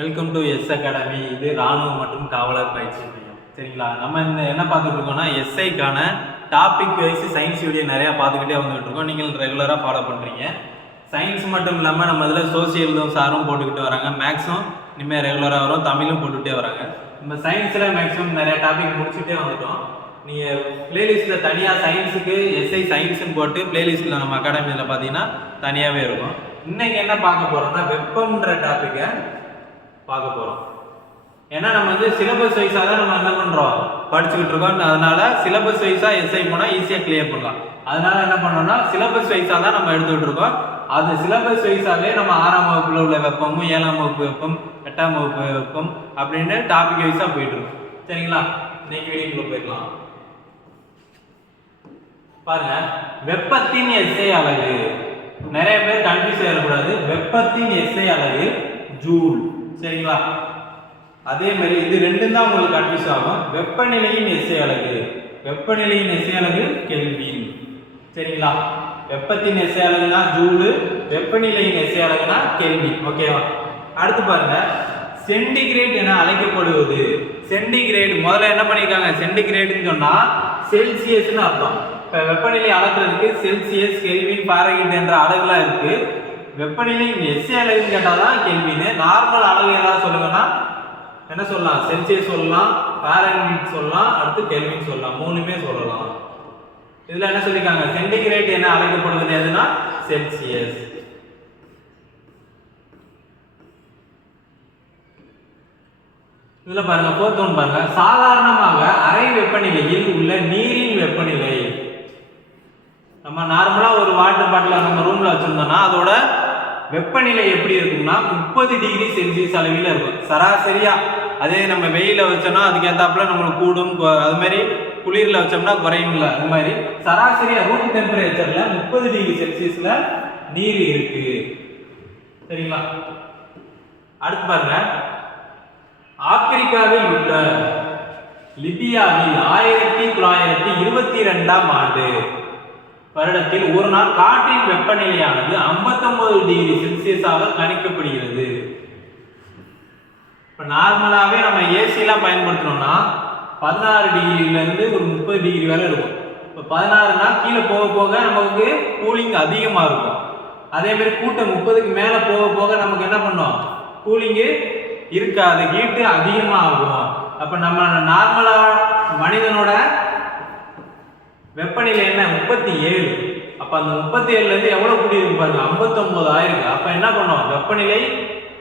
Welcome to S academy இது ராணுவ மற்றும் காவலர் பயிற்சி மையம். சரிங்களா? நம்ம இந்த என்ன பார்த்துட்டு இருக்கோம்னா எஸ்ஐக்கான டாபிக் வைஸ் சயின்ஸ் வீடியோ நிறையா பார்த்துக்கிட்டே வந்துகிட்டு இருக்கோம். நீங்கள் ரெகுலராக ஃபாலோ பண்ணுறீங்க சயின்ஸ் மட்டும் இல்லாமல் நம்ம இதில் சோசியலும் சாரும் போட்டுக்கிட்டு வராங்க. மேக்ஸும் இனிமேல் ரெகுலராக வரும். தமிழும் போட்டுக்கிட்டே வராங்க. நம்ம சயின்ஸில் மேக்ஸிமம் நிறைய டாபிக் முடிச்சுட்டே வந்துட்டோம். நீங்கள் பிளேலிஸ்ட்டில் தனியாக சயின்ஸுக்கு எஸ்ஐ சயின்ஸ்னு போட்டு பிளேலிஸ்ட்டில் நம்ம அகாடமியில் பார்த்தீங்கன்னா தனியாகவே இருக்கும். இன்னைக்கு என்ன பார்க்க போகிறோம்னா வெப்பம்ன்ற டாப்பிக்கை பார்க்க போகிறோம் ஏன்னா நம்ம வந்து சிலபஸ் வைஸாக தான் நம்ம என்ன பண்ணுறோம் படிச்சுக்கிட்டு இருக்கோம். அதனால சிலபஸ் வைஸாக எஸ்ஐ போனால் ஈஸியாக கிளியர் பண்ணலாம். அதனால என்ன பண்ணோம்னா சிலபஸ் வைஸாக தான் நம்ம எடுத்துக்கிட்டு இருக்கோம். அது சிலபஸ் வைஸாகவே நம்ம ஆறாம் வகுப்பில் உள்ள வெப்பமும் ஏழாம் வகுப்பு வெப்பம் எட்டாம் வகுப்பு வெப்பம் அப்படின்னு டாபிக் வைஸாக போயிட்டு இருக்கோம் சரிங்களா? இன்னைக்கு வீடியோக்குள்ள போயிடலாம். பாருங்க வெப்பத்தின் எஸ்ஐ அலகு. நிறைய பேர் கன்ஃபியூஸ் ஆகக்கூடாது வெப்பத்தின் எஸ்ஐ அலகு ஜூல். சரிங்களா? அதே மாதிரி இது ரெண்டும் தான் உங்களுக்கு கன்ஃபியூஸ் ஆகும். வெப்பநிலையின் எஸ்ஐ அலகு. வெப்பநிலையின் எஸ்ஐ அலகு கெல்வின். சரிங்களா? வெப்பத்தின் எஸ்ஐ அலகுனா ஜூலு வெப்பநிலையின் எஸ்ஐ அலகுனா கெல்வின். ஓகேவா அடுத்து பாருங்க. சென்டிகிரேட் என அழைக்கப்படுவது. சென்டிகிரேட் முதல்ல என்ன பண்ணிருக்காங்க? சென்டிகிரேட்னு சொன்னா செல்சியஸ்னு அர்த்தம். இப்போ வெப்பநிலை அளக்கிறதுக்கு செல்சியஸ் கெல்வின் பாரகிட் என்ற அலகுலாம் இருக்கு. வெப்பநிலை எஸ்ஏ கேட்டால் கேட்டாதான் கேள்வின்னு. நார்மல் அலகு ஏதாவது சொல்லுங்கன்னா என்ன சொல்லலாம்? செல்சியஸ் சொல்லலாம் பாரகிட் சொல்லலாம் அடுத்து கெல்வின் சொல்லலாம். மூணுமே சொல்லலாம். இதுல என்ன சொல்லிருக்காங்க? சென்டிகிரேட் என்ன அழைக்கப்படுவது எதுனா செல்சியஸ் இதுல பாருங்க ஃபோர்த் ஒன் பாருங்க. சாதாரணமாக அறை வெப்பநிலையில் உள்ள நீரின் வெப்பநிலை. நம்ம நார்மலா ஒரு வாட்டர் பாட்டில் நம்ம ரூம்ல வச்சிருந்தோம்னா அதோட வெப்பநிலை எப்படி இருக்கும்னா முப்பது டிகிரி செல்சியஸ் அளவில் இருக்கும். சராசரியா அதே நம்ம வெயில வச்சோம்னா அதுக்கு ஏற்றாப்புல நம்மளுக்கு கூடும் அது மாதிரி குளிரில் வச்சோம்னா இல்லை அது மாதிரி. சராசரியா ரூம் டெம்பரேச்சர்ல முப்பது டிகிரி செல்சியஸ்ல நீர் இருக்கு. சரிங்களா? அடுத்து பாருங்க. ஆப்பிரிக்காவில் உள்ள லிபியாவில் ஆயிரத்தி தொள்ளாயிரத்தி இருபத்தி ரெண்டாம் ஆண்டு வருடத்தில் ஒரு நாள் காற்றின் வெப்பநிலையானது 59 டிகிரி செல்சியஸாக கணிக்கப்படுகிறது. இப்போ நார்மலாகவே நம்ம ஏசிலாம் பயன்படுத்தினோம்னா பதினாறு டிகிரிலேருந்து ஒரு முப்பது டிகிரி வரை இருக்கும். இப்போ பதினாறுனா கீழே போக போக நமக்கு கூலிங் அதிகமாக இருக்கும். அதே மாதிரி கூட்டம் முப்பதுக்கு மேலே போக போக நமக்கு என்ன பண்ணும்? கூலிங்கு இருக்காது ஹீட்டு அதிகமாக ஆகும் அப்போ நம்ம நார்மலாக மனிதனோட வெப்பநிலை என்ன? முப்பத்தி ஏழு. அப்ப அந்த முப்பத்தி ஏழுல இருந்து எவ்வளவு கூடி இருக்கு பாருங்க? ஐம்பத்தொன்பது ஆயிருக்கு அப்ப என்ன பண்ணுவோம் வெப்பநிலை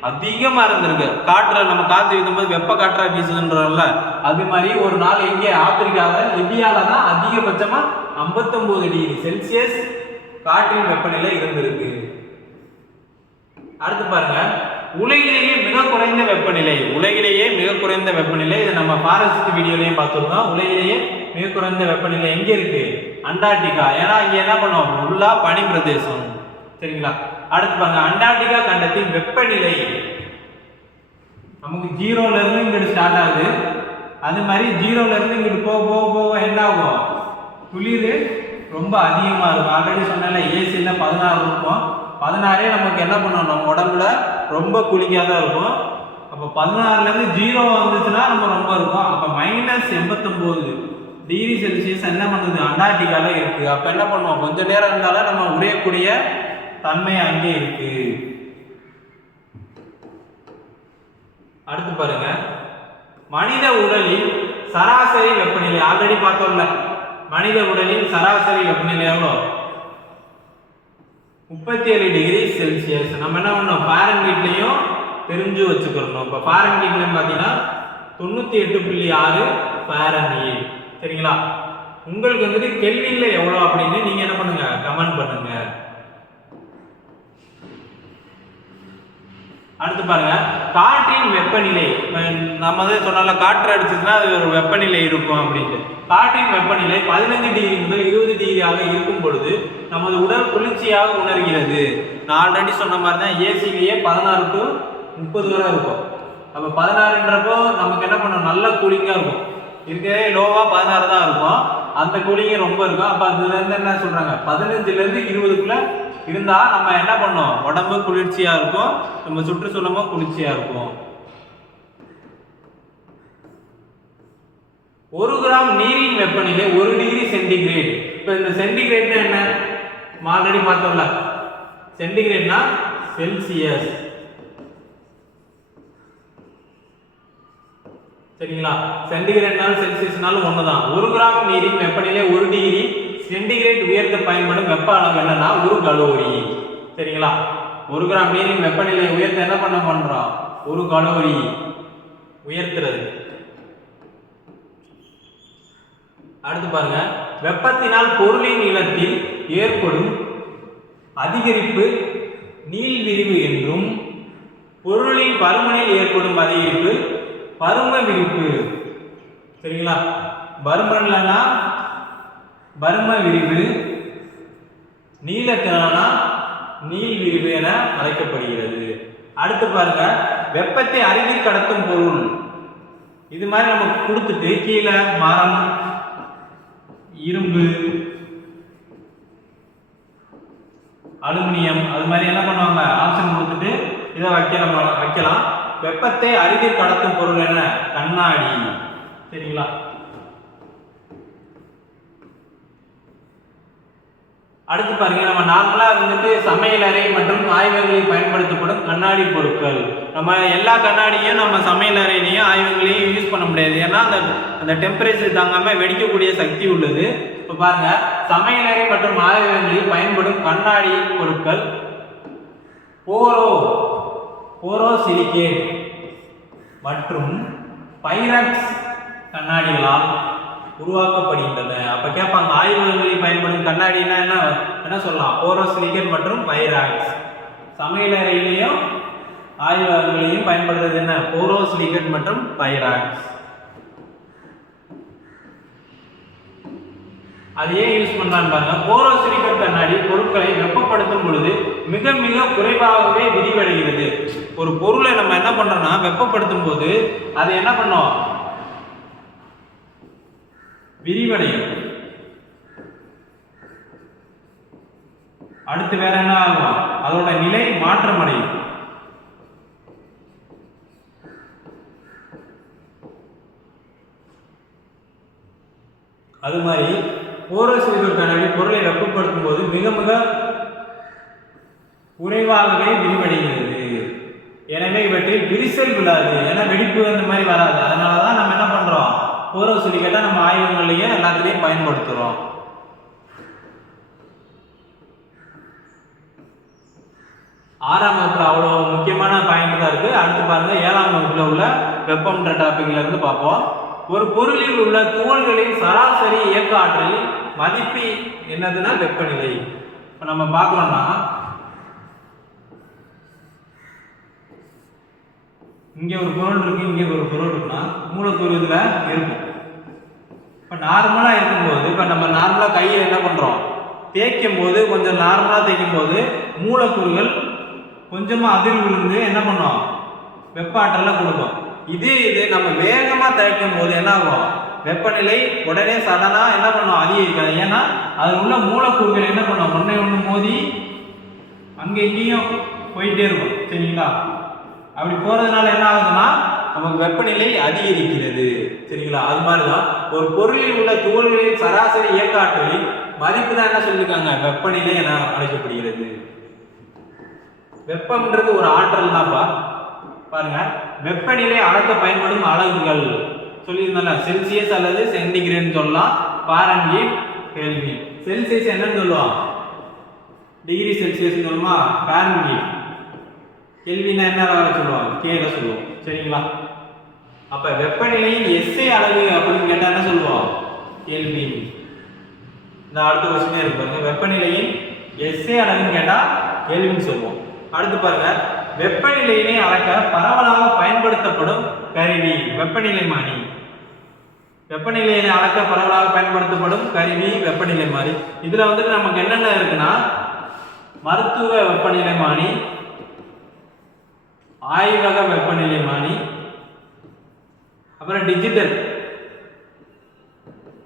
அதிகமா இருந்திருக்கு. காற்று நம்ம காத்து வீசும்போது வெப்ப காற்றா வீசுதுன்றோம்ல. அது மாதிரி ஒரு நாள் எங்கே ஆப்பிரிக்காவில் லிபியால தான் அதிகபட்சமா 59 டிகிரி செல்சியஸ் காற்றின் வெப்பநிலை இருந்திருக்கு. அடுத்து பாருங்க. உலகிலேயே மிக குறைந்த வெப்பநிலை. உலகிலேயே மிக குறைந்த வெப்பநிலை. இதை நம்ம ஃபாரஸ்ட் வீடியோலையும் பார்த்துருக்கோம் உலகிலேயே மிக குறைந்த வெப்பநிலை எங்க இருக்கு? அண்டார்டிகா. ஏன்னா இங்க என்ன பண்ணுவோம்? ஃபுல்லா பனி பிரதேசம். சரிங்களா? அடுத்து பாருங்க. அண்டார்டிகா கண்டத்தின் வெப்பநிலை. நமக்கு ஜீரோல இருந்து இங்கிட்டு ஸ்டார்ட் ஆகுது. அது மாதிரி ஜீரோல இருந்து இங்கிட்டு போக போக போக என்ன ஆகும். குளிர் ரொம்ப அதிகமா இருக்கும். ஆல்ரெடி சொன்னேன்ல ஏசியில் பதினாறு இருக்கும். பதினாறே நமக்கு என்ன பண்ணும் நம்ம உடம்புல ரொம்ப குளிக்காக தான் இருக்கும். அப்போ பதினாறுலேருந்து ஜீரோ வந்துச்சுன்னா நம்ம ரொம்ப இருக்கும். அப்போ மைனஸ் எண்பத்தொம்போது டிகிரி செல்சியஸ் என்ன பண்ணுது? அண்டார்டிகால இருக்கு. அப்போ என்ன பண்ணுவோம்? கொஞ்சம் நேரம் இருந்தாலும் நம்ம உரையக்கூடிய தன்மை அங்கே இருக்கு. அடுத்து பாருங்க. மனித உடலில் சராசரி வெப்பநிலை ஆல்ரெடி பார்த்தோம்ல. மனித உடலின் சராசரி வெப்பநிலை எவ்வளோ முப்பத்தி ஏழு டிகிரி செல்சியஸ் நம்ம என்ன பண்ணோம் ஃபாரன்ஹீட்லையும் தெரிஞ்சு வச்சுக்கிறணும் இப்போ ஃபாரன்ஹீட்லையும் பார்த்தீங்கன்னா தொண்ணூற்றி எட்டு புள்ளி ஆறு ஃபாரன்ஹீட் சரிங்களா? உங்களுக்கு வந்துட்டு கெல்வின்ல எவ்வளோ அப்படின்னு நீங்கள் என்ன பண்ணுங்க? கமெண்ட் பண்ணுங்க. அடுத்து பாருங்க. காற்றின் வெப்பநிலை. நம்ம தான் சொன்னால காற்று அடிச்சதுன்னா அது ஒரு வெப்பநிலை இருக்கும் அப்படின்ட்டு. காற்றின் வெப்பநிலை பதினஞ்சு டிகிரி முதல் இருபது டிகிரியாக இருக்கும் பொழுது நமது உடல் குளிர்ச்சியாக உணர்கிறது. நான் ஆல்ரெடி சொன்ன மாதிரி தான் ஏசிலேயே பதினாறு டு முப்பது வரை இருக்கும். அப்போ பதினாறுன்றப்போ நமக்கு என்ன பண்ணும்? நல்ல கூலிங்காக இருக்கும். இருக்கிறதே லோவாக பதினாறு தான் இருக்கும். அந்த கூலிங்க ரொம்ப இருக்கும். அப்போ அதுலேருந்து என்ன சொல்கிறாங்க பதினஞ்சுலேருந்து இருபதுக்குள்ளே இருந்தால் நம்ம என்ன பண்ணோம்? உடம்பு குளிர்ச்சியாக இருக்கும். நம்ம சுற்றுச்சூழலும் குளிர்ச்சியாக இருக்கும். ஒரு கிராம் நீரின் வெப்பநிலை ஒரு டிகிரி சென்டிகிரேட் இப்போ இந்த சென்டிகிரேட்னா என்ன? ஆல்ரெடி பார்த்தோம்ல. சென்டிகிரேட்னா செல்சியஸ் சரிங்களா? சென்டிகிரேட்னாலும் செல்சியஸ்னாலும் ஒன்று தான் ஒரு கிராம் நீரின் வெப்பநிலை ஒரு டிகிரி. சென்டிகிரேட் உயர்த்த பயன்படும் வெப்ப அளவு என்னன்னா ஒரு கலோரி. சரிங்களா? ஒரு கிராம் நீரின் வெப்பநிலை உயர்த்த என்ன பண்ண பண்றோம்? ஒரு கலோரி. உயர்த்துறது. அடுத்து பாருங்க. வெப்பத்தினால் பொருளின் நிலத்தில் ஏற்படும் அதிகரிப்பு நீள் விரிவு என்றும் பொருளின் பருமனில் ஏற்படும் அதிகரிப்பு பரும விரிப்பு சரிங்களா? பருமன்லனா பரும விரிவு நீளத்தினானா நீள் விரிவு என அழைக்கப்படுகிறது. அடுத்து பாருங்க. வெப்பத்தை அருகில் கடத்தும் பொருள். இது மாதிரி நமக்கு கொடுத்துட்டு கீழே மரம் இரும்பு அலுமினியம் அது மாதிரி என்ன பண்ணுவாங்க? ஆப்ஷன் கொடுத்துட்டு இதை வைக்கலாம் வைக்கலாம். வெப்பத்தை அருகில் கடத்தும் பொருள் என்ன? கண்ணாடி. சரிங்களா? அடுத்து பாருங்க நம்ம நார்மலா வந்துட்டு சமையலறை மற்றும் ஆய்வகங்களில் பயன்படுத்தப்படும் கண்ணாடி பொருட்கள். நம்ம எல்லா கண்ணாடியும் நம்ம சமையலறையிலையும் ஆய்வுகளையும் யூஸ் பண்ண முடியாது. ஏன்னா அந்த அந்த டெம்பரேச்சர் தாங்காமல் வெடிக்கக்கூடிய சக்தி உள்ளது. இப்போ பாருங்க சமையலறை மற்றும் ஆய்வகங்களில் பயன்படும் கண்ணாடி பொருட்கள் போரோ போரோ சிலிகேட் மற்றும் பைரக்ஸ் கண்ணாடிகளால் உருவாக்கப்படுகின்றன. அப்போ கேட்பாங்க ஆய்வகங்களில் பயன்படும் கண்ணாடினா என்ன என்ன சொல்லலாம்? போரோசிலிகேட் மற்றும் பைராக்ஸ் சமையலறையிலையும் ஆய்வகங்களையும் பயன்படுத்துறது என்ன? போரோசிலிகேட் மற்றும் பைராக்ஸ். அது ஏன் யூஸ் பண்ணுறான்னு பாருங்க. போரோசிலிகேட் கண்ணாடி பொருட்களை வெப்பப்படுத்தும் பொழுது மிக மிக குறைவாகவே விரிவடைகிறது. ஒரு பொருளை நம்ம என்ன பண்றோம்னா வெப்பப்படுத்தும் போது அது என்ன பண்ணோம்? விரிவடையும். அடுத்து வேற என்ன ஆகும்? அதோட நிலை மாற்றம் அடையும் அது மாதிரி போரோசிலிகேட் கண்ணாடி பொருளை வெப்பப்படுத்தும் போது மிக மிக குறைவாகவே விரிவடைகிறது. எனவே இவற்றில் விரிசல் விழாது ஏன்னா வெடிப்பு அந்த மாதிரி வராது. அதனால தான் நம்ம என்ன பண்ணுறோம் பண்றோம் போரோசிலிகேட்டை நம்ம ஆய்வகங்கள்லயும் எல்லாத்துலேயும் பயன்படுத்துகிறோம் ஆறாம் வகுப்புல அவ்வளோ முக்கியமான பாயிண்ட் தான் அடுத்து பாருங்கள் ஏழாம் வகுப்பில் உள்ள வெப்பம்ன்ற டாபிக்ல இருந்து பார்ப்போம். ஒரு பொருளில் உள்ள துகள்களின் சராசரி இயக்க ஆற்றல் மதிப்பு என்னதுன்னா வெப்பநிலை. இப்போ நம்ம பார்க்கணும்னா இங்கே ஒரு பொருள் இருக்கு இங்கே ஒரு பொருள் இருக்குன்னா மூலக்கூறு இதில் இருக்கும். இப்போ நார்மலாக இருக்கும்போது இப்போ நம்ம நார்மலாக கையை என்ன பண்ணுறோம் தேய்க்கும் போது கொஞ்சம் நார்மலாக தேய்க்கும் போது மூலக்கூறுகள் கொஞ்சமாக அதிர் விழுந்து என்ன பண்ணோம்? வெப்ப ஆற்றலை கொடுக்கும். இது இது நம்ம வேகமாக தயாரிக்கும் போது என்ன ஆகும் வெப்பநிலை உடனே சடனாக என்ன பண்ணும்? அதிகரிக்காது ஏன்னா அதில் உள்ள மூலக்கூறுகள் என்ன பண்ணும்? ஒன்றை ஒன்று மோதி அங்கே இங்கேயும் போயிட்டே இருக்கும். சரிங்களா? அப்படி போகிறதுனால என்ன ஆகுதுன்னா நமக்கு வெப்பநிலை அதிகரிக்கிறது. சரிங்களா? அது மாதிரி தான் ஒரு பொருளில் உள்ள துகள்களின் சராசரி இயக்க ஆற்றலின் மதிப்பு தான் என்ன சொல்லியிருக்காங்க வெப்பநிலை என அழைக்கப்படுகிறது. வெப்பம்ன்றது ஒரு ஆற்றல் தான்ப்பா பாருங்க. வெப்பநிலை அளக்க பயன்படும் அலகுகள். சொல்லியிருந்தல செல்சியஸ் அல்லது சென்டிகிரேட்னு சொல்லலாம். பாரன்ஹீட் கெல்வின் செல்சியஸ் என்னன்னு சொல்லுவோம் டிகிரி செல்சியஸ் சொல்லுமா? பாரன்ஹீட் கெல்வினா என்ன அளவு சொல்லுவாங்க? கேல சொல்லுவோம். சரிங்களா? அப்ப வெப்பநிலையின் எஸ்ஐ அளவு அப்படின்னு கேட்டா என்ன சொல்லுவோம் கெல்வின் இந்த அடுத்த கொஸ்டினே இருக்கு பாருங்க. வெப்பநிலையின் எஸ்ஐ அளவுன்னு கேட்டா கெல்வின் சொல்லுவோம். அடுத்து பாருங்க. வெப்பநிலையினை அளக்க பரவலாக பயன்படுத்தப்படும் கருவி வெப்பநிலை மானி வெப்பநிலையினை அளக்க பரவலாக பயன்படுத்தப்படும் கருவி வெப்பநிலை மானி இதுல வந்துட்டு நமக்கு என்னென்ன இருக்குன்னா மருத்துவ வெப்பநிலை மானி ஆய்வக வெப்பநிலை மானி அப்புறம் டிஜிட்டல்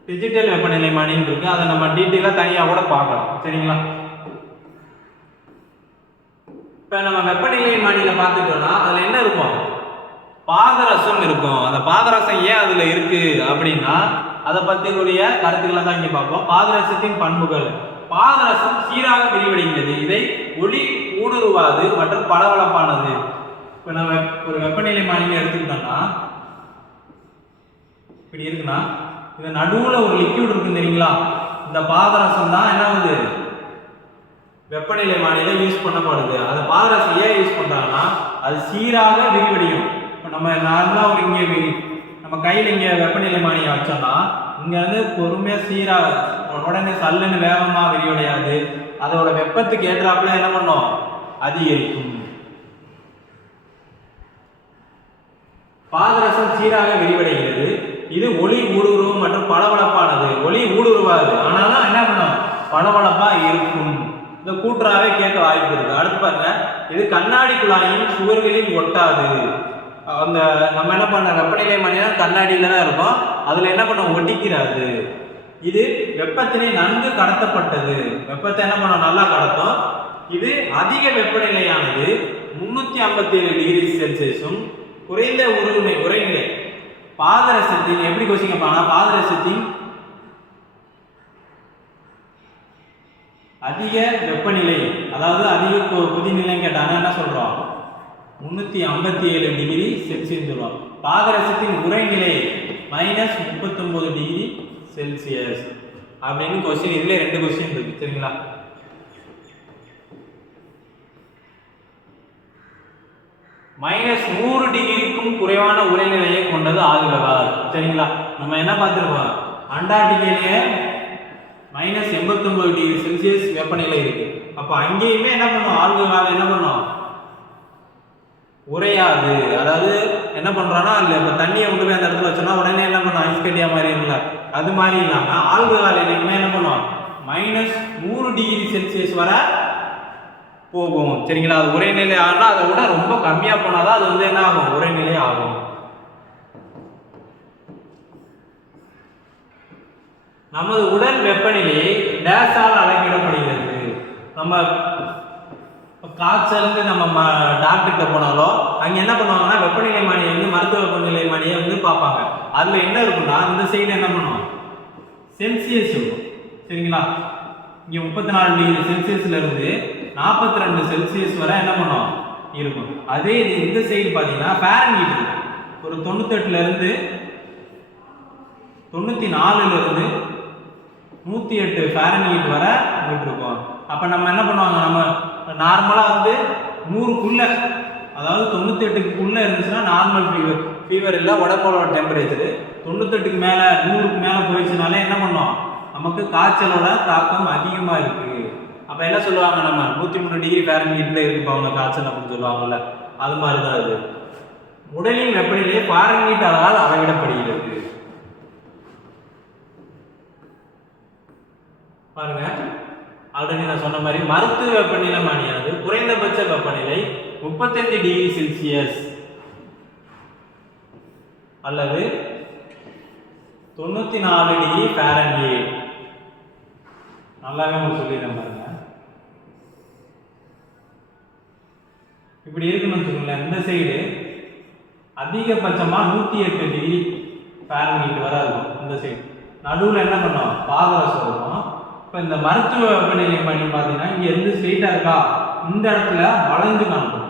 டிஜிட்டல் வெப்பநிலை மானின்னு இருக்கு. அதை நம்ம டீட்டெயிலாக தனியாக கூட பார்க்கலாம். சரிங்களா? இப்போ நம்ம வெப்பநிலை மாடியில் பார்த்துட்டோம்னா அதில் என்ன இருக்கும்? பாதரசம் இருக்கும். அந்த பாதரசம் ஏன் அதில் இருக்கு அப்படின்னா அதை பற்றினுடைய கருத்துக்களை தான் இங்கே பார்ப்போம். பாதரசத்தின் பண்புகள். பாதரசம் சீராக விரிவடைகிறது. இதை ஒளி ஊடுருவாது மற்றும் பளபளப்பானது. இப்போ நம்ம ஒரு வெப்பநிலை மானியம் எடுத்துக்கிட்டோம்னா இப்படி இருக்குன்னா இந்த நடுவில் ஒரு லிக்யூட் இருக்கும் தெரியுங்களா? இந்த பாதரசம் தான் என்ன ஆகுது? வெப்பநிலை மானியில யூஸ் பண்ணப்படுது அதை பாதரசம் ஏன் யூஸ் பண்ணுறாங்கன்னா அது சீராக விரிவடையும். இப்போ நம்ம நார்மலாக ஒரு இங்கே நம்ம கையில் இங்கே வெப்பநிலை மானியை வச்சோம்னா இங்கே வந்து பொறுமையாக சீராக உடனே சல்லுன்னு வேகமாக விரிவடையாது. அதோட வெப்பத்துக்கு ஏற்றாப்புல என்ன பண்ணும்? அதிகரிக்கும். பாதரசம் சீராக விரிவடைகிறது. இது ஒளி ஊடுருவும் மற்றும் பளபளப்பானது. ஒளி ஊடுருவாது. ஆனாலும் என்ன பண்ணும்? பளபளப்பாக இருக்கும். இந்த கூற்றாவே கேட்க வாய்ப்பு இருக்கு. அடுத்து பாருங்க. இது கண்ணாடி குழாயின் சுவர்களில் ஒட்டாது. அந்த நம்ம என்ன பண்ண வெப்பநிலை மணினா கண்ணாடியில தான் இருக்கும். அதுல என்ன பண்ண ஒட்டிக்கிறாது. இது வெப்பத்தினை நன்கு கடத்தப்பட்டது. வெப்பத்தை என்ன பண்ணும்? நல்லா கடத்தும். இது அதிக வெப்பநிலையானது. முன்னூத்தி ஐம்பத்தி ஏழு டிகிரி செல்சியஸும் குறைந்த உருகுமை உரைநிலை பாதரசத்தின் எப்படி கொஸ்டின் கேட்பாங்கன்னா பாதரசத்தின் அதிக வெப்பநிலை அதாவது அதிக கொதிநிலைன்னு கேட்டாங்க என்ன சொல்கிறோம் முந்நூற்றி ஐம்பத்தி ஏழு டிகிரி செல்சியஸ் சொல்லுவோம் பாதரசத்தின் உரைநிலை மைனஸ் முப்பத்தொம்போது டிகிரி செல்சியஸ். அப்படின்னு கொஸ்டின் இதுலேயே ரெண்டு கொஸ்டின் இருக்கு. சரிங்களா? மைனஸ் நூறு டிகிரிக்கும் குறைவான உரைநிலையை கொண்டது ஆல்கஹால் சரிங்களா? நம்ம என்ன பார்த்துருக்கோம்? அண்டார்டிகிலேயே மைனஸ் எண்பத்தொன்பது டிகிரி செல்சியஸ் வெப்பநிலை இருக்கு. அப்போ அங்கேயுமே என்ன பண்ணும்? ஆல்கஹால் என்ன பண்ணும்? உரையாது அதாவது என்ன பண்றோம்னா அதுல இப்ப தண்ணியை கொண்டு போய் அந்த இடத்துல வச்சோம்னா உடனே என்ன பண்ணும்? ஐஸ் கட்டியா மாதிரி இல்லை அது மாதிரி இல்லாம ஆல்கஹால் என்னைக்குமே என்ன பண்ணும்? மைனஸ் நூறு டிகிரி செல்சியஸ் வர போகும். சரிங்களா? அது உரைநிலை ஆனால் அதை விட ரொம்ப கம்மியா போனாதான் அது வந்து என்ன ஆகும்? உரைநிலை ஆகும். நமது உடல் வெப்பநிலை டேஸால் அளவிடப்படுகிறது நம்ம காய்ச்சலுக்கு நம்ம ம டாக்டர்கிட்ட போனாலோ அங்கே என்ன பண்ணுவாங்கன்னா வெப்பநிலை மானியை வந்து மருத்துவ வெப்பநிலை மானியை வந்து பார்ப்பாங்க. அதில் என்ன இருக்குன்னா இந்த சைடு என்ன பண்ணுவோம் செல்சியஸ் இருக்கும் சரிங்களா? இங்கே முப்பத்தி நாலு டிகிரி செல்சியஸ்ல இருந்து நாற்பத்தி ரெண்டு செல்சியஸ் வரை என்ன பண்ணுவோம் இருக்கும். அதே இது இந்த சைடு பார்த்தீங்கன்னா ஃபேரன்ஹீட் இருக்கும் ஒரு தொண்ணூத்தெட்டுல இருந்து தொண்ணூற்றி நாலுல இருந்து நூற்றி எட்டு ஃபேரன்ஹீட் வரை விட்டுருக்கோம் அப்போ நம்ம என்ன பண்ணுவாங்க? நம்ம நார்மலாக வந்து நூறுக்குள்ளே அதாவது தொண்ணூற்றி எட்டுக்குள்ளே இருந்துச்சுன்னா நார்மல் ஃபீவர் ஃபீவர் இல்லை உடம்போட டெம்பரேச்சரு தொண்ணூத்தெட்டுக்கு மேலே நூறுக்கு மேலே போயிடுச்சுனாலே என்ன பண்ணோம்? நமக்கு காய்ச்சலோட தாக்கம் அதிகமாக இருக்குது அப்போ என்ன சொல்லுவாங்க நம்ம? நூற்றி மூணு டிகிரி ஃபேரன்ஹீட்டில் இருக்குப்பா அவங்க காய்ச்சல் அப்படின்னு சொல்லுவாங்கல்ல. அது மாதிரி தான் இது. உடலின் வெப்பநிலையை ஃபாரன்ஹீட் அளவால் அளவிடப்படுகிறது பாருங்க. ஆல்ரெடி நான் சொன்ன மாதிரி மருத்துவ வெப்பநிலை மானியானது குறைந்தபட்ச வெப்பநிலை முப்பத்தஞ்சு டிகிரி செல்சியஸ். அல்லது தொண்ணூத்தி நாலு டிகிரி ஃபாரன்ஹீட். நல்லாவே உங்களுக்கு சொல்லிடுறேன் பாருங்க. இப்படி இருக்குன்னு வச்சுக்கோங்களேன். இந்த சைடு அதிகபட்சமாக நூற்றி எட்டு டிகிரி ஃபேரன்ஹீட் வராது. இருக்கும் இந்த சைடு நடுவில் என்ன பண்ணோம் பாதரசம் இருக்கும் இப்போ இந்த மருத்துவ வெப்பநிலை பணி பார்த்தீங்கன்னா இங்கே இருந்து ஸ்ட்ரெயிட்டா இருக்கா? இந்த இடத்துல வளைஞ்சு காணும்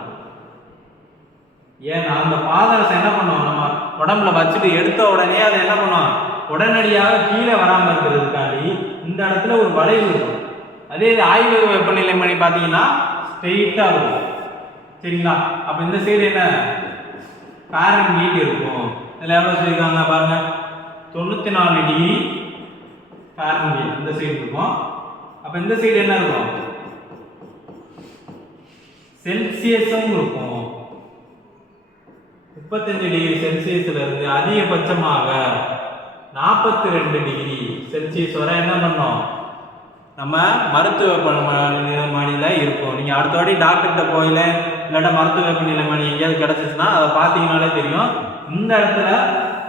ஏன்னா அந்த பாதரசம் என்ன பண்ணுவோம் நம்ம உடம்புல வச்சுட்டு எடுத்த உடனே அதை என்ன பண்ணுவோம் உடனடியாக கீழே வராமல் இருக்கிறதுக்காண்டி இந்த இடத்துல ஒரு வளைவு இருக்கும். அதே இது ஆய்வு வெப்பநிலை பண்ணி பார்த்தீங்கன்னா ஸ்ட்ரெயிட்டாக இருக்கும். சரிங்களா? அப்போ இந்த சைடு என்ன? பேரன் நீட் இருக்கும். இதில் எவ்வளோ சொல்லியிருக்காங்க பாருங்க. தொண்ணூற்றி நாலு டிகிரி பேரன் இந்த சைடு இருக்கும். அப்போ இந்த சைடு என்ன இருக்கும்? செல்சியஸும் இருக்கும். முப்பத்தஞ்சு டிகிரி செல்சியஸ்ல இருந்து அதிகபட்சமாக நாற்பத்தி ரெண்டு டிகிரி செல்சியஸ் வரை என்ன பண்ணோம்? நம்ம மருத்துவ மாநில இருக்கும் நீங்க அடுத்த வாட்டி டாக்டர்கிட்ட போயில இல்லாட்டா மருத்துவ நிலைமணி மணி எங்கேயாவது கிடைச்சிச்சுன்னா அதை பார்த்தீங்கனாலே தெரியும். இந்த இடத்துல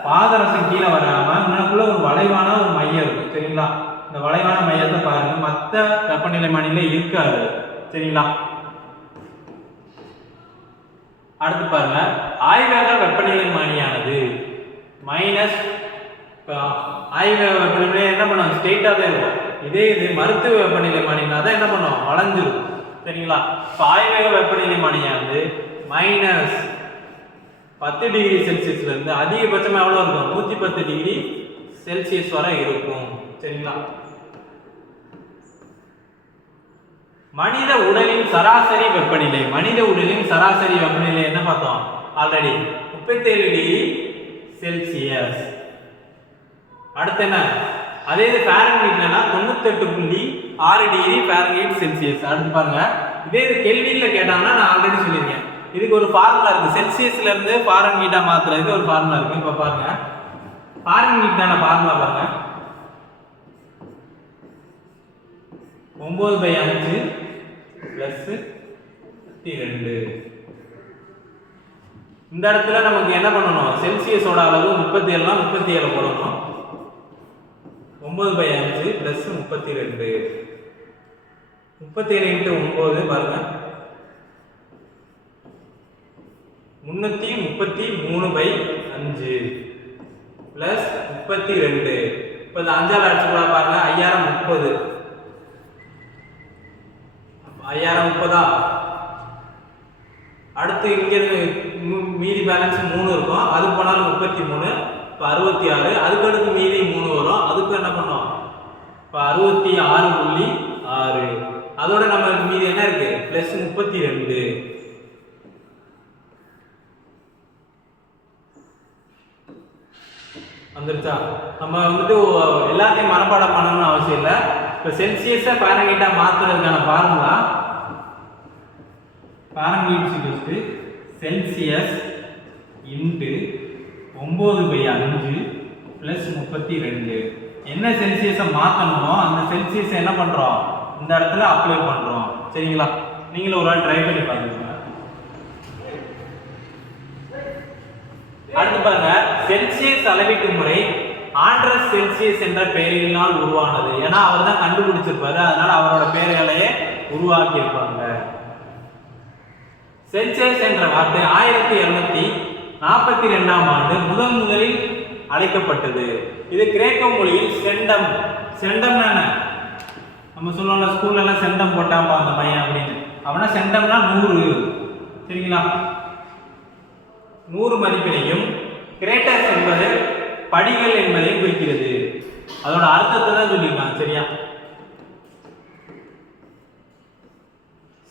பாதரசம் கீழே வராமல் உனக்குள்ள ஒரு வளைவான ஒரு மையம் இருக்கும் சரிங்களா? இந்த வளைவான மையத்தை பாருங்க. மற்ற வெப்பநிலை மணில இருக்காது சரிங்களா? அடுத்து பாருங்க. ஆய்வக வெப்பநிலை மானியானது. மைனஸ் ஆய்வக வெப்பநிலை என்ன பண்ணும் ஸ்டேட்டாக தான் இருக்கும். இதே இது மருத்துவ வெப்பநிலை மானினா தான் என்ன பண்ணும் வளைஞ்சிரும் சரிங்களா? இப்போ ஆய்வக வெப்பநிலை மானியானது மைனஸ் பத்து டிகிரி செல்சியஸ்ல இருந்து அதிகபட்சமா எவ்வளவு இருக்கும்? நூத்தி பத்து டிகிரி செல்சியஸ் வரை இருக்கும். சரிங்களா? மனித உடலின் சராசரி வெப்பநிலை. மனித உடலின் சராசரி வெப்பநிலை என்ன பார்த்தோம்? ஆல்ரெடி முப்பத்தேழு டிகிரி செல்சியஸ். அடுத்து என்ன? அதே இது ஃபாரன்ஹீட்லனா தொண்ணூத்தெட்டு புள்ளி ஆறு டிகிரி ஃபாரன்ஹீட் செல்சியஸ். அடுத்து பாருங்க. இதே இது கேள்வியில் கேட்டாங்கன்னா நான் ஆல்ரெடி சொல்லியிருக்கேன். இதுக்கு ஒரு ஃபார்முலா இருக்கு. செல்சியஸ்ல இருந்து ஃபாரன்ஹீட்டா மாத்துறதுக்கு ஒரு ஃபார்முலா இருக்கு. இப்போ பாருங்க. ஃபாரன்ஹீட்டான ஃபார்முலா பாருங்க. ஒன்பது பை அஞ்சு பிளஸ் ரெண்டு இந்த இடத்துல நமக்கு என்ன பண்ணணும்? செல்சியஸோட அளவு முப்பத்தி ஏழுனா முப்பத்தி ஏழு போடணும். ஒன்பது பை அஞ்சு பிளஸ் முப்பத்தி ரெண்டு. முப்பத்தி ஏழு இன்ட்டு ஒன்பது பாருங்க. முன்னூத்தி முப்பத்தி மூணு பை அஞ்சு பிளஸ் முப்பத்தி ரெண்டு. இப்போ இந்த அஞ்சால் கூட பாருங்க ஐயாயிரம் முப்பது. ஐயாயிரம் முப்பதா? அடுத்து இங்கிருந்து மீதி பேலன்ஸ் மூணு இருக்கும். அது போனாலும் முப்பத்தி மூணு இப்போ அறுபத்தி ஆறு. அதுக்கு அடுத்து மீதி மூணு வரும். அதுக்கு என்ன பண்ணோம்? இப்போ அறுபத்தி ஆறு புள்ளி ஆறு. அதோட நம்ம மீதி என்ன இருக்கு? பிளஸ் முப்பத்தி ரெண்டு. வந்துருச்சா? நம்ம வந்துட்டு எல்லாத்தையும் மனப்பாடம் பண்ணணும்னு அவசியம் இல்லை. இப்போ செல்சியஸை ஃபாரன்ஹீட்டா மாத்துறதுக்கான ஃபார்முலா ஃபாரன்ஹீட் செல்சியஸ் இன்ட்டு ஒம்பது பை அஞ்சு ப்ளஸ் முப்பத்தி ரெண்டு. என்ன செல்சியஸை மாற்றணுமோ அந்த செல்சியஸை என்ன பண்ணுறோம் இந்த இடத்துல அப்ளை பண்ணுறோம் சரிங்களா? நீங்களும் ஒரு நாள் ட்ரை பண்ணி பார்த்துக்கோங்க அடுத்து பாருங்க. செல்சியஸ் அளவீட்டு முறை ஆண்ட்ரஸ் செல்சியஸ் என்ற பெயரினால் உருவானது. ஏன்னா அவர் தான் கண்டுபிடிச்சிருப்பாரு. அதனால அவரோட பெயர்களையே உருவாக்கி இருப்பாங்க செல்சியஸ் என்ற வார்த்தை ஆயிரத்தி இருநூத்தி நாற்பத்தி ரெண்டாம் ஆண்டு முதன் முதலில் அழைக்கப்பட்டது. இது கிரேக்க மொழியில் செண்டம். செண்டம்னா நம்ம சொல்லுவோம்ல ஸ்கூல்ல எல்லாம் செண்டம் போட்டாம்பா அந்த பையன் அப்படின்னு. அவனா செண்டம்னா நூறு. சரிங்களா? நூறு மதிப்பிலையும் கிரேட்டர்ஸ் என்பது படிகள் என்பதையும் குறிக்கிறது. அதோட அர்த்தத்தை தான் சொல்லியிருக்காங்க சரியா?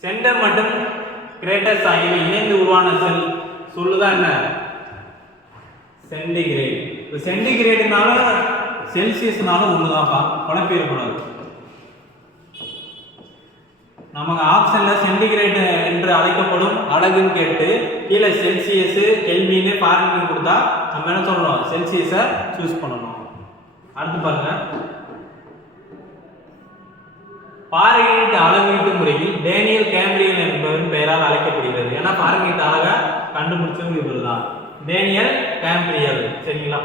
சென்டர் மற்றும் கிரேட்டர்ஸ் ஆகியவை இணைந்து உருவான செல். சொல்லுதான் என்ன? சென்டிகிரேட் இப்போ சென்டிகிரேட்னால செல்சியஸ்னாலும் ஒன்றுதான்ப்பா குழப்பிடக்கூடாது நமக்கு ஆப்ஷன்ல சென்டிகிரேட்டு அழைக்கப்படும் அலகுன்னு கேட்டு கீழே செல்சியஸ் கெல்வின்னு ஃபாரன்ஹீட் கொடுத்தா நம்ம என்ன சொல்லணும்? செல்சியஸை சூஸ் பண்ணணும். அடுத்து பாருங்க. பாரகீட் அளவீட்டு முறையில் டேனியல் கேம்பிரியல் என்பவரின் பெயரால் அழைக்கப்படுகிறது. ஏன்னா பாரகீட் அழகை கண்டுபிடிச்சவங்க இவர் தான் டேனியல் கேம்பிரியல் சரிங்களா?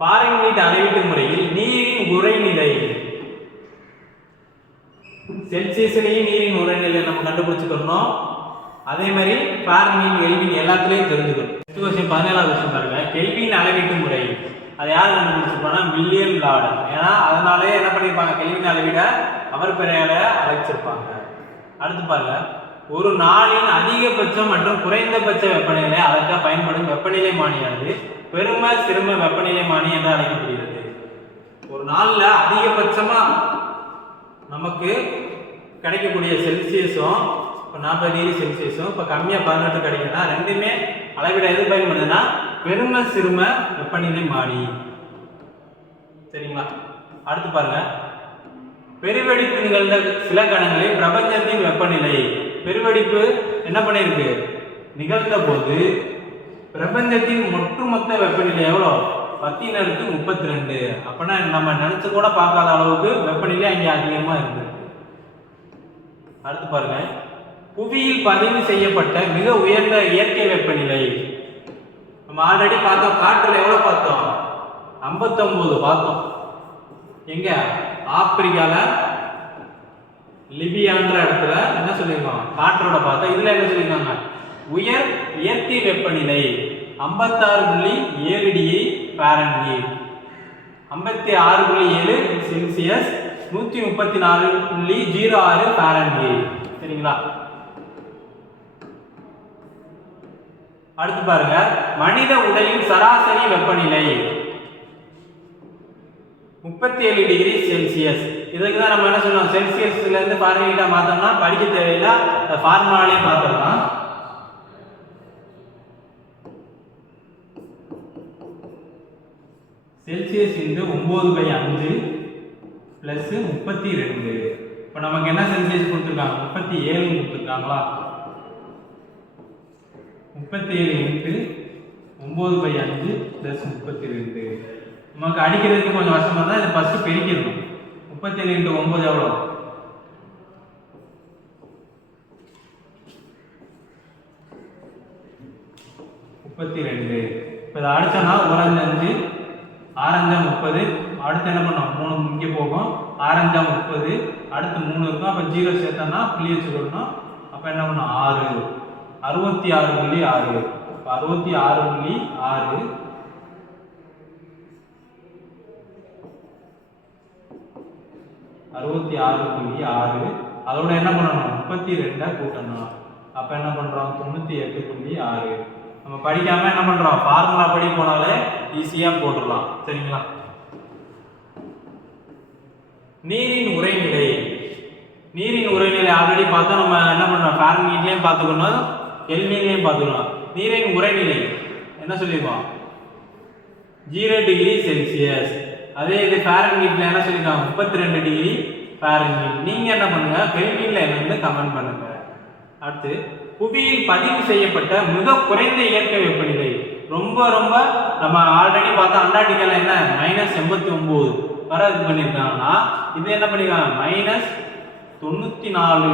பாரங்கீட் அளவீட்டு முறையில் நீரின் உரைநிலை செல்சியஸ்லேயும் நீரின் உறைநிலை நம்ம கண்டுபிடிச்சிக்கணும். அதே மாதிரி ஃபாரன்ஹீட் கெல்வின் எல்லாத்துலேயும் தெரிஞ்சுக்கணும். நெக்ஸ்ட் கொஸ்டின் பதினேழாவது கொஸ்டின் பாருங்க. கெல்வின் அளவீட்டு முறை. அதை யார் கண்டுபிடிச்சிருப்பானா வில்லியம் லார்டன். ஏன்னா அதனாலே என்ன பண்ணியிருப்பாங்க? கெல்வின் அளவீட அவர் பெயரால அழைச்சிருப்பாங்க. அடுத்து பாருங்க. ஒரு நாளின் அதிகபட்சம் மற்றும் குறைந்தபட்ச வெப்பநிலை அதற்க பயன்படும் வெப்பநிலை மானியானது பெரும சிறும வெப்பநிலை மானி என்று அழைக்கப்படுகிறது. ஒரு நாளில் அதிகபட்சமாக நமக்கு கிடைக்கக்கூடிய செல்சியஸும் இப்போ நாற்பது டிகிரி செல்சியஸும் இப்போ கம்மியாக பதினெட்டு கிடைக்குன்னா ரெண்டுமே அளவிட எது பயன்படுதுன்னா பெரும சிறும வெப்பநிலை மாறி. சரிங்களா? அடுத்து பாருங்க. பெருவெடிப்பு நிகழ்ந்த சில கணங்களில் பிரபஞ்சத்தின் வெப்பநிலை. பெருவெடிப்பு என்ன பண்ணியிருக்கு நிகழ்ந்த போது பிரபஞ்சத்தின் ஒட்டுமொத்த வெப்பநிலை எவ்வளோ? பத்தினருக்கு முப்பத்தி ரெண்டு அப்படின்னா நம்ம நினைச்சு கூட பார்க்காத அளவுக்கு வெப்பநிலை அங்கே அதிகமாக இருக்குது அடுத்து பாருங்க. புவியில் பதிவு செய்யப்பட்ட மிக உயர்ந்த இயற்கை வெப்பநிலை. நம்ம ஆல்ரெடி பார்த்தோம் காற்றில் எவ்வளோ பார்த்தோம்? 59 பார்த்தோம். எங்க? ஆப்பிரிக்கால லிபியான்ற இடத்துல என்ன சொல்லியிருக்கோம்? காற்றோட பார்த்தா இதுல என்ன சொல்லியிருக்காங்க? உயர் இயற்கை வெப்பநிலை ஐம்பத்தாறு புள்ளி ஏழு டிகிரி ஃபாரன்ஹீட். ஐம்பத்தி ஆறு புள்ளி ஏழு செல்சியஸ் நூத்தி முப்பத்தி நாலு புள்ளி ஜீரோ ஆறு ஃபாரன்ஹீட் சரிங்களா? அடுத்து பாருங்க. மனித உடலின் சராசரி வெப்பநிலை முப்பத்தி ஏழு டிகிரி செல்சியஸ். இதுக்கு தான் நம்ம என்ன சொல்லணும் செல்சியஸ்ல இருந்து ஃபாரன்ஹீட்டா மாத்தோம்னா படிக்க தேவையில்லை. அந்த ஃபார்முலாலே பார்த்துடலாம். செல்சியஸ் இன்று ஒம்பது பை அஞ்சு. ப்ளஸ்ஸு முப்பத்தி ரெண்டு. இப்போ நமக்கு என்ன செல்சியஸ் கொடுத்துருக்காங்க? முப்பத்தி ஏழு கொடுத்துருக்காங்களா? முப்பத்தி ஏழு இன்ட்டு ஒம்பது பை அஞ்சு ப்ளஸ் முப்பத்தி ரெண்டு. நமக்கு அடிக்கிறதுக்கு கொஞ்சம் வருஷமாக தான் இதை ஃபஸ்ட்டு பெருக்கிடணும். முப்பத்தி ஏழு இன்ட்டு ஒம்பது எவ்வளோ முப்பத்தி ரெண்டு. இப்போ இதை அடிச்சோன்னா ஓரஞ்சு அஞ்சு ஆரஞ்சா முப்பது அடுத்து என்ன பண்ணோம்? மூணு இங்கே போகும். ஆரஞ்சா முப்பது அடுத்து மூணு இருக்கும். அப்போ ஜீரோ சேர்த்தோம்னா புள்ளியை சொல்லணும் அப்போ என்ன பண்ணோம்? ஆறு. அறுபத்தி ஆறு புள்ளி ஆறு. இப்போ அறுபத்தி ஆறு புள்ளி ஆறு. அறுபத்தி ஆறு புள்ளி ஆறு. அதோட என்ன பண்ணணும்? முப்பத்தி ரெண்டை கூட்டணும். அப்போ என்ன பண்ணுறோம் தொண்ணூற்றி எட்டு புள்ளி ஆறு. நம்ம படிக்காம என்ன பண்ணுறோம் ஃபார்முலா படி போனாலே ஈஸியாக போட்டுடலாம். சரிங்களா? நீரின் உரைநிலை நீரின் உரைநிலை ஆல்ரெடி பார்த்தா நம்ம என்ன பண்ணோம் ஃபாரன்ஹீட்லேயும் பார்த்துக்கணும். கெல்வின்லேயும் பார்த்துக்கணும். நீரின் உரைநிலை என்ன சொல்லியிருக்கோம்? ஜீரோ டிகிரி செல்சியஸ் அதே இது ஃபாரன்ஹீட்ல என்ன சொல்லியிருக்காங்க? முப்பத்தி ரெண்டு டிகிரி ஃபாரன்ஹீட் நீங்க என்ன பண்ணுங்க? கெல்வின்ல என்னன்னு கமெண்ட் பண்ணுங்க. அடுத்து புவியில் பதிவு செய்யப்பட்ட மிக குறைந்த இயற்கை வெப்பநிலை. ரொம்ப ரொம்ப நம்ம ஆல்ரெடி பார்த்தா அண்டார்டிகால என்ன? மைனஸ் எண்பத்தி ஒன்பது வர இது பண்ணியிருக்காங்கன்னா இது என்ன பண்ணிருக்காங்க? மைனஸ் தொண்ணூத்தி நாலு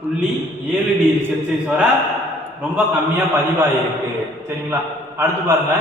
புள்ளி ஏழு டிகிரி செல்சியஸ் வர ரொம்ப கம்மியா பதிவாயிருக்கு. சரிங்களா? அடுத்து பாருங்க.